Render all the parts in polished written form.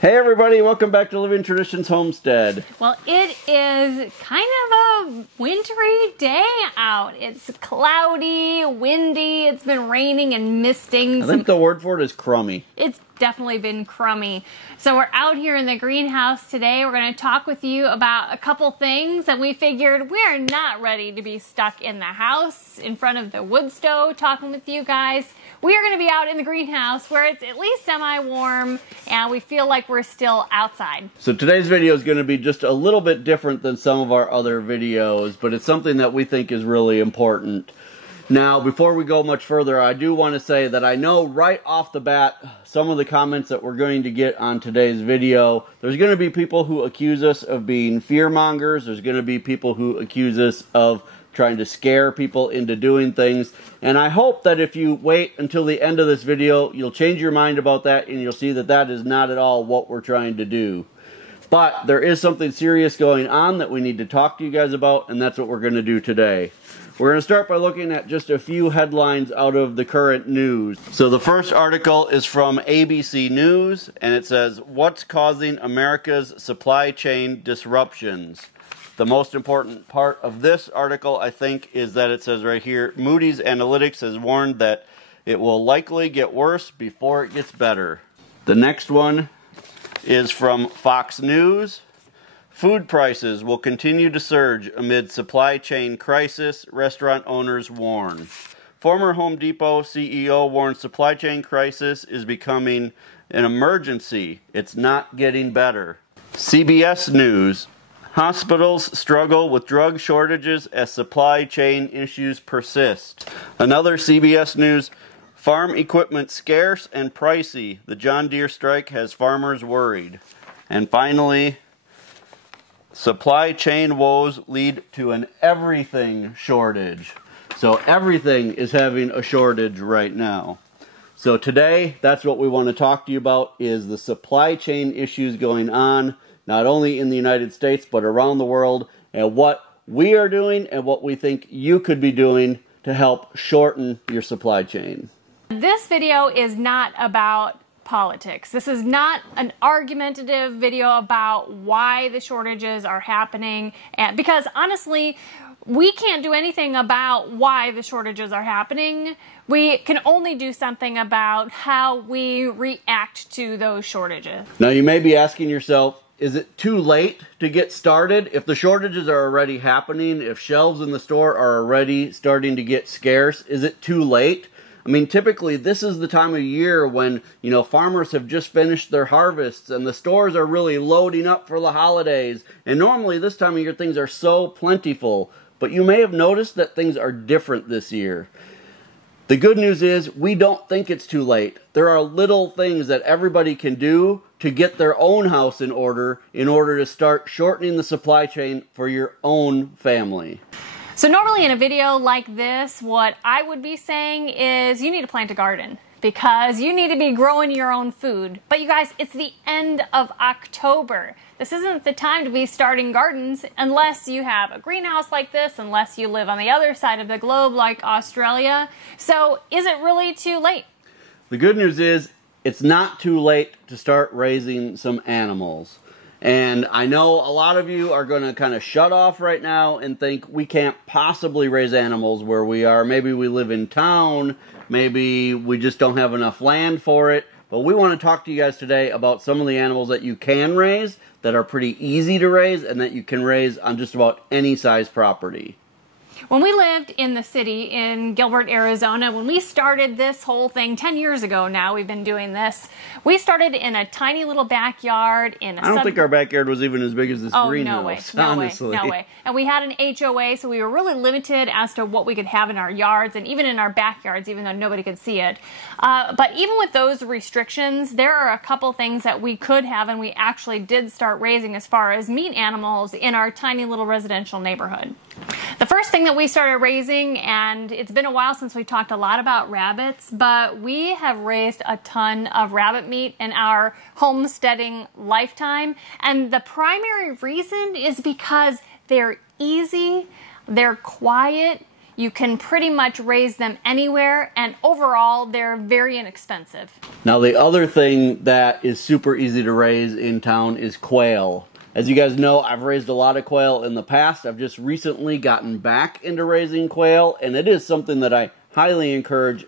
Hey everybody, welcome back to Living Traditions Homestead. Well, it is kind of a wintry day out. It's cloudy, windy, it's been raining and misting. I think the word for it is crummy. It's definitely been crummy. So we're out here in the greenhouse today. We're going to talk with you about a couple things, and we figured we're not ready to be stuck in the house in front of the wood stove talking with you guys. We are going to be out in the greenhouse where it's at least semi-warm and we feel like we're still outside. So today's video is going to be just a little bit different than some of our other videos, but it's something that we think is really important. Now, before we go much further, I do want to say that I know right off the bat some of the comments that we're going to get on today's video. There's going to be people who accuse us of being fearmongers. There's going to be people who accuse us of trying to scare people into doing things. And I hope that if you wait until the end of this video, you'll change your mind about that and you'll see that that is not at all what we're trying to do. But there is something serious going on that we need to talk to you guys about, and that's what we're going to do today. We're going to start by looking at just a few headlines out of the current news. So the first article is from ABC News, and it says, "What's causing America's supply chain disruptions?" The most important part of this article, I think, is that it says right here, Moody's Analytics has warned that it will likely get worse before it gets better. The next one is from Fox News. Food prices will continue to surge amid supply chain crisis, restaurant owners warn. Former Home Depot CEO warns supply chain crisis is becoming an emergency. It's not getting better. CBS News. Hospitals struggle with drug shortages as supply chain issues persist. Another CBS News. Farm equipment scarce and pricey. The John Deere strike has farmers worried. And finally, supply chain woes lead to an everything shortage. So everything is having a shortage right now. So today, that's what we want to talk to you about, is the supply chain issues going on, not only in the United States, but around the world, and what we are doing and what we think you could be doing to help shorten your supply chain. This video is not about politics. This is not an argumentative video about why the shortages are happening, and because honestly, we can't do anything about why the shortages are happening. We can only do something about how we react to those shortages. Now you may be asking yourself, is it too late to get started? If the shortages are already happening, if shelves in the store are already starting to get scarce, is it too late? I mean, typically this is the time of year when, farmers have just finished their harvests and the stores are really loading up for the holidays. And normally this time of year things are so plentiful. But you may have noticed that things are different this year. The good news is we don't think it's too late. There are little things that everybody can do to get their own house in order to start shortening the supply chain for your own family. So normally in a video like this, what I would be saying is you need to plant a garden because you need to be growing your own food. But you guys, it's the end of October. This isn't the time to be starting gardens unless you have a greenhouse like this, unless you live on the other side of the globe like Australia. So is it really too late? The good news is it's not too late to start raising some animals. And I know a lot of you are going to kind of shut off right now and think we can't possibly raise animals where we are. Maybe we live in town. Maybe we just don't have enough land for it. But we want to talk to you guys today about some of the animals that you can raise, that are pretty easy to raise, and that you can raise on just about any size property. When we lived in the city in Gilbert, Arizona, when we started this whole thing 10 years ago now, we've been doing this, we started in a tiny little backyard in a I don't think our backyard was even as big as this greenhouse, honestly. No way. And we had an HOA, so we were really limited as to what we could have in our yards and even in our backyards, even though nobody could see it. But even with those restrictions, there are a couple things that we could have, and we actually did start raising as far as meat animals in our tiny little residential neighborhood. The first thing that we started raising, and it's been a while since we talked a lot about rabbits, but we have raised a ton of rabbit meat in our homesteading lifetime. And the primary reason is because they're easy, they're quiet, You can pretty much raise them anywhere, and overall, they're very inexpensive. Now, the other thing that is super easy to raise in town is quail. As you guys know, I've raised a lot of quail in the past. I've just recently gotten back into raising quail, and it is something that I highly encourage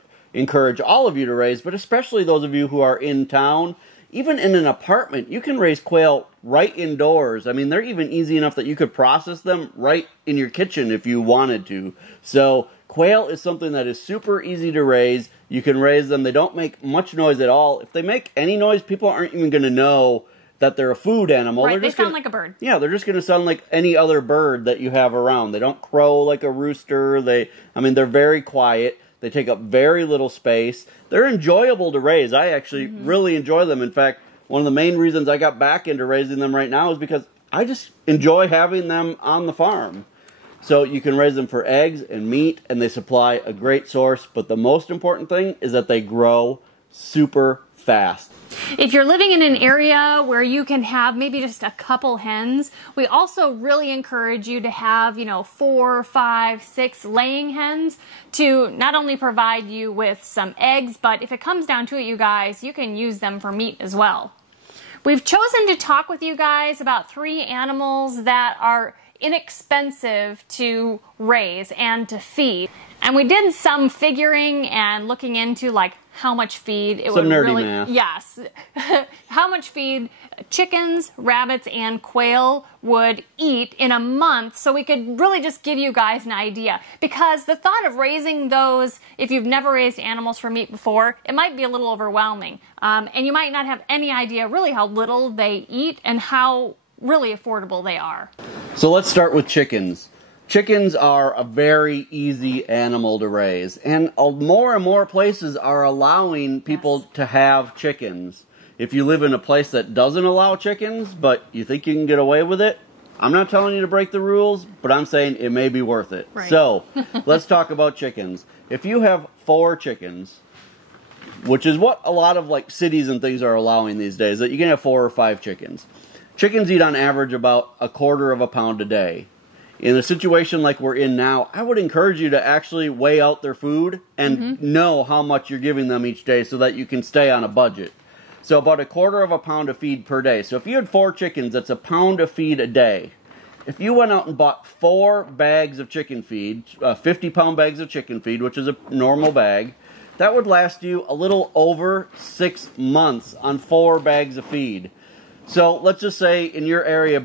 all of you to raise, but especially those of you who are in town. Even in an apartment, you can raise quail right indoors. I mean, they're even easy enough that you could process them right in your kitchen if you wanted to. So quail is something that is super easy to raise. You can raise them. They don't make much noise at all. If they make any noise, people aren't even going to know that they're a food animal. Right, they sound like a bird. Yeah, they're just going to sound like any other bird that you have around. They don't crow like a rooster. They're very quiet. They take up very little space. They're enjoyable to raise. I actually really enjoy them. In fact, one of the main reasons I got back into raising them right now is because I just enjoy having them on the farm. So you can raise them for eggs and meat, and they supply a great source. But the most important thing is that they grow super fast. If you're living in an area where you can have maybe just a couple hens, we also really encourage you to have, 4, 5, 6 laying hens to not only provide you with some eggs, but if it comes down to it, you guys, you can use them for meat as well. We've chosen to talk with you guys about 3 animals that are inexpensive to raise and to feed. And we did some figuring and looking into how much feed it would really, math. Yes, how much feed chickens, rabbits, and quail would eat in a month, so we could really just give you guys an idea. Because the thought of raising those, if you've never raised animals for meat before, it might be a little overwhelming, and you might not have any idea really how little they eat and how really affordable they are. So let's start with chickens. Chickens are a very easy animal to raise, and more and more places are allowing people to have chickens. If you live in a place that doesn't allow chickens, but you think you can get away with it, I'm not telling you to break the rules, but I'm saying it may be worth it. Right. So, let's talk about chickens. If you have 4 chickens, which is what a lot of cities and things are allowing these days, that you can have 4 or 5 chickens. Chickens eat on average about 1/4 pound a day. In a situation like we're in now, I would encourage you to actually weigh out their food and know how much you're giving them each day so that you can stay on a budget. So about 1/4 pound of feed per day. So if you had 4 chickens, that's 1 pound of feed a day. If you went out and bought 4 bags of chicken feed, 50-pound bags of chicken feed, which is a normal bag, that would last you a little over 6 months on 4 bags of feed. So let's just say in your area,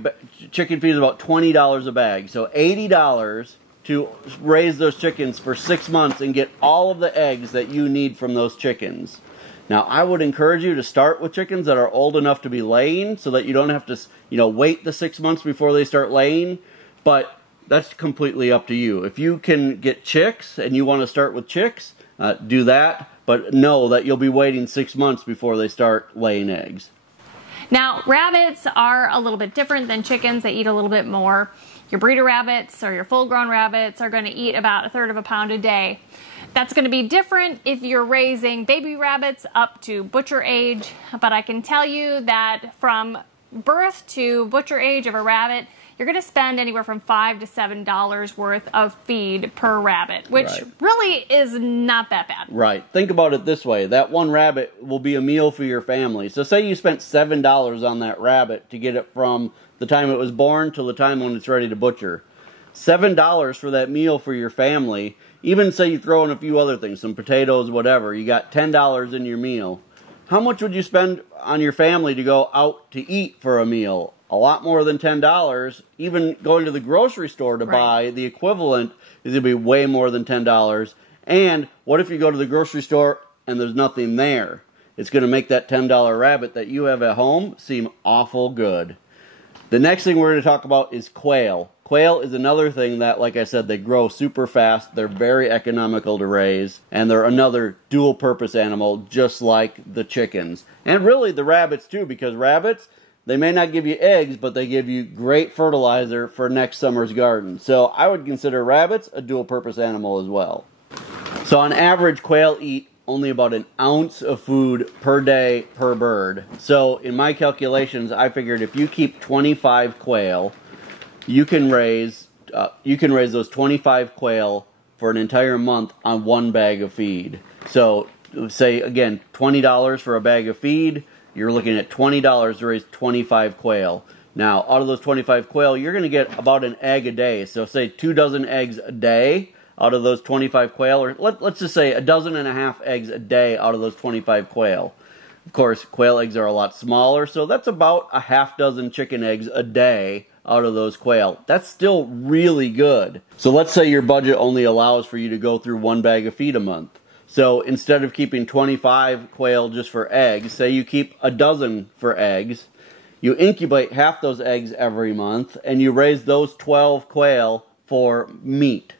chicken feed is about $20 a bag. So $80 to raise those chickens for 6 months and get all of the eggs that you need from those chickens. Now, I would encourage you to start with chickens that are old enough to be laying so that you don't have to, wait the 6 months before they start laying. But that's completely up to you. If you can get chicks and you want to start with chicks, do that. But know that you'll be waiting 6 months before they start laying eggs. Now, rabbits are a little bit different than chickens. They eat a little bit more. Your breeder rabbits or your full-grown rabbits are going to eat about 1/3 pound a day. That's going to be different if you're raising baby rabbits up to butcher age, but I can tell you that from birth to butcher age of a rabbit, you're going to spend anywhere from $5 to $7 worth of feed per rabbit, which really is not that bad. Right. Think about it this way. That one rabbit will be a meal for your family. So say you spent $7 on that rabbit to get it from the time it was born till the time when it's ready to butcher. $7 for that meal for your family. Even say you throw in a few other things, some potatoes, whatever. You got $10 in your meal. How much would you spend on your family to go out to eat for a meal? A lot more than $10. Even going to the grocery store to buy the equivalent is going to be way more than $10. And what if you go to the grocery store and there's nothing there? It's going to make that $10 rabbit that you have at home seem awful good. The next thing we're going to talk about is quail. Quail is another thing that, like I said, they grow super fast. They're very economical to raise. And they're another dual-purpose animal just like the chickens. And really the rabbits too, because rabbits, they may not give you eggs, but they give you great fertilizer for next summer's garden. So I would consider rabbits a dual-purpose animal as well. So on average, quail eat only about 1 ounce of food per day per bird. So in my calculations, I figured if you keep 25 quail, you can raise those 25 quail for an entire month on one bag of feed. So say again, $20 for a bag of feed, you're looking at $20 to raise 25 quail. Now, out of those 25 quail, you're going to get about an egg a day. So say 2 dozen eggs a day out of those 25 quail, or let's just say 1.5 eggs a day out of those 25 quail. Of course, quail eggs are a lot smaller, so that's about a half dozen chicken eggs a day out of those quail. That's still really good. So let's say your budget only allows for you to go through one bag of feed a month. So instead of keeping 25 quail just for eggs, say you keep a dozen for eggs, you incubate half those eggs every month, and you raise those 12 quail for meat.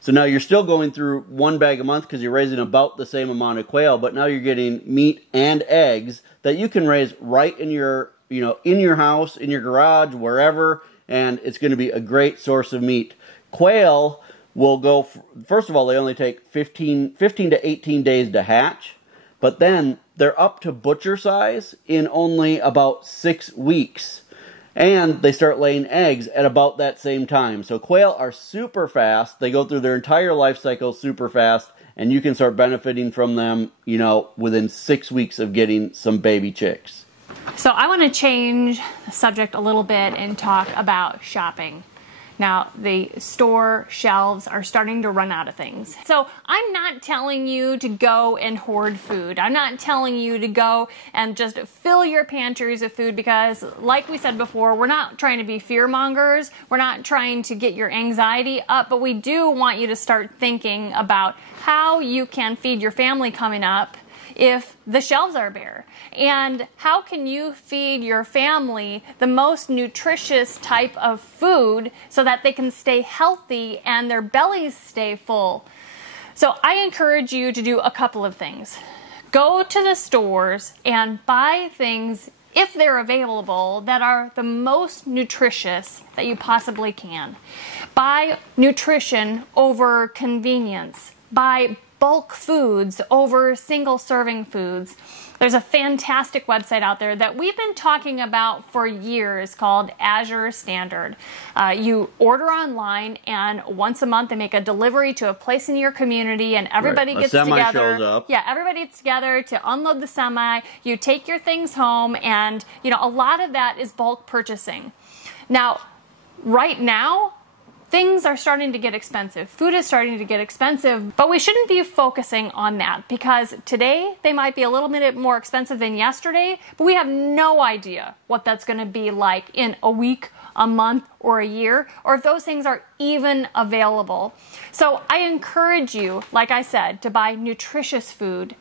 So now you're still going through one bag a month because you're raising about the same amount of quail, but now you're getting meat and eggs that you can raise right in your, in your house, in your garage, wherever, and it's going to be a great source of meat. Quail will go, first of all, they only take 15 to 18 days to hatch, but then they're up to butcher size in only about 6 weeks. And they start laying eggs at about that same time. So quail are super fast. They go through their entire life cycle super fast, and you can start benefiting from them, within 6 weeks of getting some baby chicks. So I want to change the subject a little bit and talk about shopping. Now, the store shelves are starting to run out of things. So I'm not telling you to go and hoard food. I'm not telling you to go and just fill your pantries with food because, like we said before, we're not trying to be fear mongers. We're not trying to get your anxiety up, but we do want you to start thinking about how you can feed your family coming up if the shelves are bare. And how can you feed your family the most nutritious type of food so that they can stay healthy and their bellies stay full? So I encourage you to do a couple of things. Go to the stores and buy things, if they're available, that are the most nutritious that you possibly can. Buy nutrition over convenience. Buy bulk foods over single serving foods. There's a fantastic website out there that we've been talking about for years called Azure Standard. You order online, and once a month they make a delivery to a place in your community, and everybody gets together. Shows up. Yeah, everybody gets together to unload the semi. You take your things home, and a lot of that is bulk purchasing. Now, right now, things are starting to get expensive. Food is starting to get expensive, but we shouldn't be focusing on that because today they might be a little bit more expensive than yesterday, but we have no idea what that's going to be like in a week, a month, or a year, or if those things are even available. So I encourage you, like I said, to buy nutritious food.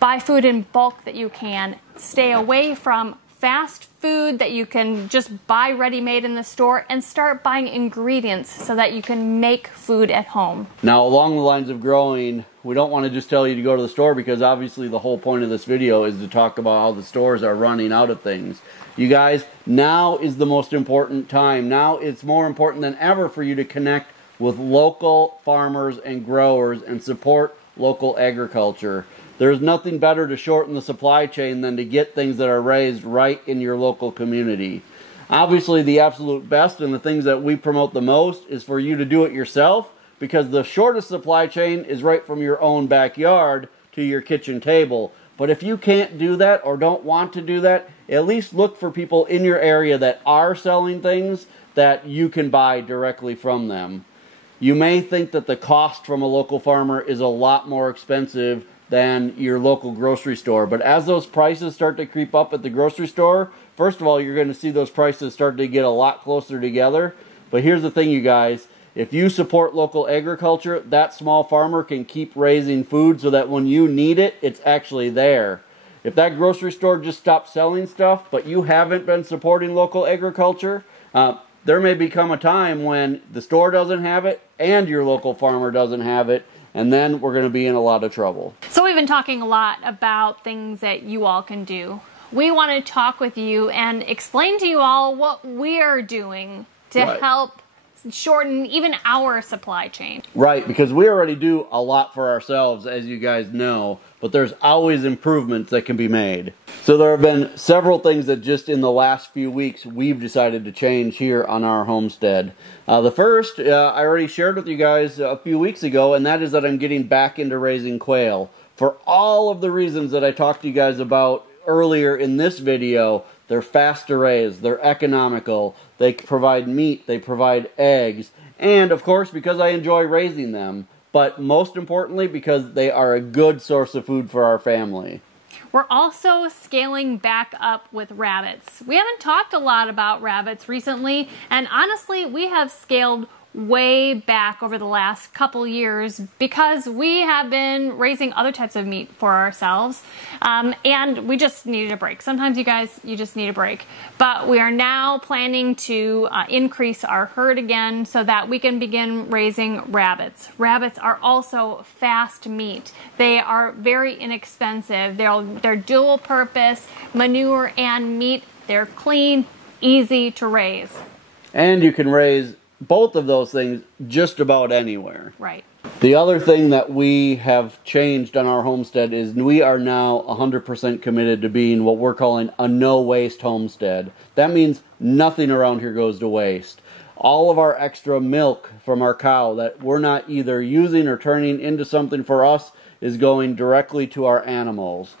Buy food in bulk that you can. Stay away from fast food that you can just buy ready-made in the store, and start buying ingredients so that you can make food at home. Now, along the lines of growing, we don't want to just tell you to go to the store because obviously the whole point of this video is to talk about how the stores are running out of things. You guys, now is the most important time. Now it's more important than ever for you to connect with local farmers and growers and support local agriculture. There's nothing better to shorten the supply chain than to get things that are raised right in your local community. Obviously, the absolute best and the things that we promote the most is for you to do it yourself, because the shortest supply chain is right from your own backyard to your kitchen table. But if you can't do that or don't want to do that, at least look for people in your area that are selling things that you can buy directly from them. You may think that the cost from a local farmer is a lot more expensive than your local grocery store. But as those prices start to creep up at the grocery store, first of all, you're going to see those prices start to get a lot closer together. But here's the thing, you guys. If you support local agriculture, that small farmer can keep raising food so that when you need it, it's actually there. If that grocery store just stops selling stuff, but you haven't been supporting local agriculture, there may become a time when the store doesn't have it and your local farmer doesn't have it, and then we're going to be in a lot of trouble. So we've been talking a lot about things that you all can do. We want to talk with you and explain to you all what we are doing to help shorten even our supply chain. Right, because we already do a lot for ourselves, as you guys know, but there's always improvements that can be made. So there have been several things that just in the last few weeks we've decided to change here on our homestead. The first, I already shared with you guys a few weeks ago, and that is that I'm getting back into raising quail. For all of the reasons that I talked to you guys about earlier in this video, they're fast to raise, they're economical, they provide meat, they provide eggs, and of course because I enjoy raising them, but most importantly because they are a good source of food for our family. We're also scaling back up with rabbits. We haven't talked a lot about rabbits recently, and honestly, we have scaled way back over the last couple years because we have been raising other types of meat for ourselves, and we just needed a break. Sometimes you just need a break. But we are now planning to increase our herd again so that we can begin raising rabbits. Rabbits are also fast meat. They are very inexpensive. They're dual purpose, manure and meat. They're clean, easy to raise. And you can raise both of those things just about anywhere. Right. The other thing that we have changed on our homestead is we are now 100% committed to being what we're calling a no-waste homestead. That means nothing around here goes to waste. All of our extra milk from our cow that we're not either using or turning into something for us is going directly to our animals.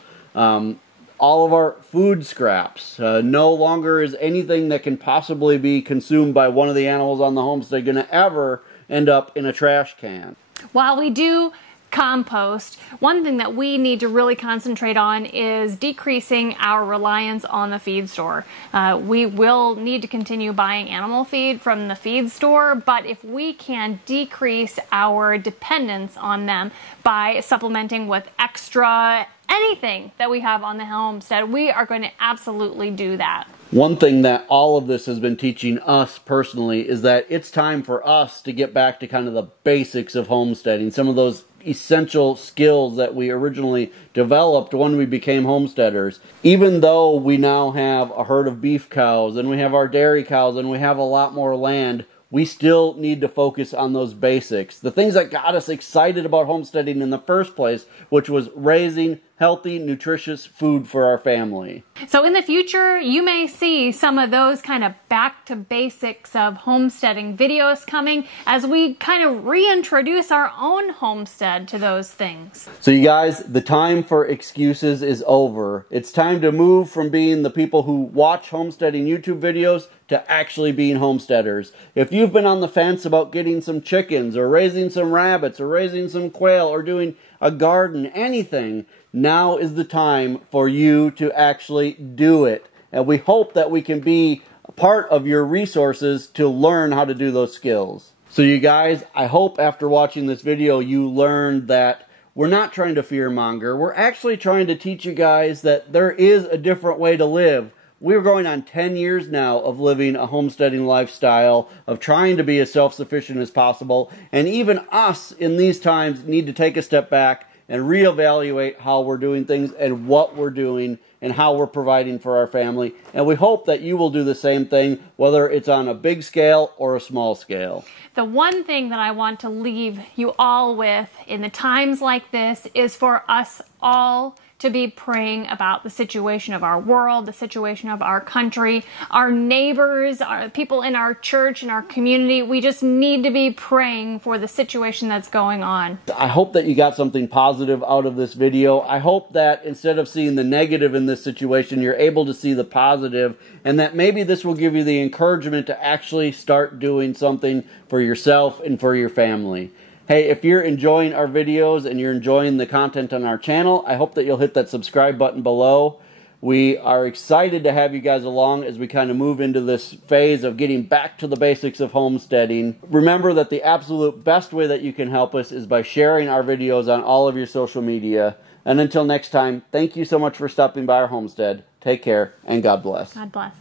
All of our food scraps. No longer is anything that can possibly be consumed by one of the animals on the homestead going to ever end up in a trash can. While we do compost, one thing that we need to really concentrate on is decreasing our reliance on the feed store. We will need to continue buying animal feed from the feed store, but if we can decrease our dependence on them by supplementing with extra anything that we have on the homestead, we are going to absolutely do that. One thing that all of this has been teaching us personally is that it's time for us to get back to kind of the basics of homesteading, some of those essential skills that we originally developed when we became homesteaders. Even though we now have a herd of beef cows and we have our dairy cows and we have a lot more land, we still need to focus on those basics. The things that got us excited about homesteading in the first place, which was raising healthy, nutritious food for our family. So in the future, you may see some of those kind of back to basics of homesteading videos coming as we kind of reintroduce our own homestead to those things. So you guys, the time for excuses is over. It's time to move from being the people who watch homesteading YouTube videos to actually being homesteaders. If you've been on the fence about getting some chickens or raising some rabbits or raising some quail or doing a garden, anything, now is the time for you to actually do it. And we hope that we can be a part of your resources to learn how to do those skills. So you guys, I hope after watching this video you learned that we're not trying to fearmonger. We're actually trying to teach you guys that there is a different way to live. We're going on 10 years now of living a homesteading lifestyle, of trying to be as self-sufficient as possible, and even us in these times need to take a step back and reevaluate how we're doing things and what we're doing and how we're providing for our family. And we hope that you will do the same thing, whether it's on a big scale or a small scale. The one thing that I want to leave you all with in the times like this is for us all to be praying about the situation of our world, the situation of our country, our neighbors, our people in our church and our community. We just need to be praying for the situation that's going on. I hope that you got something positive out of this video. I hope that instead of seeing the negative in this situation, you're able to see the positive, and that maybe this will give you the encouragement to actually start doing something for yourself and for your family. Hey, if you're enjoying our videos and you're enjoying the content on our channel, I hope that you'll hit that subscribe button below. We are excited to have you guys along as we kind of move into this phase of getting back to the basics of homesteading. Remember that the absolute best way that you can help us is by sharing our videos on all of your social media. And until next time, thank you so much for stopping by our homestead. Take care, and God bless. God bless.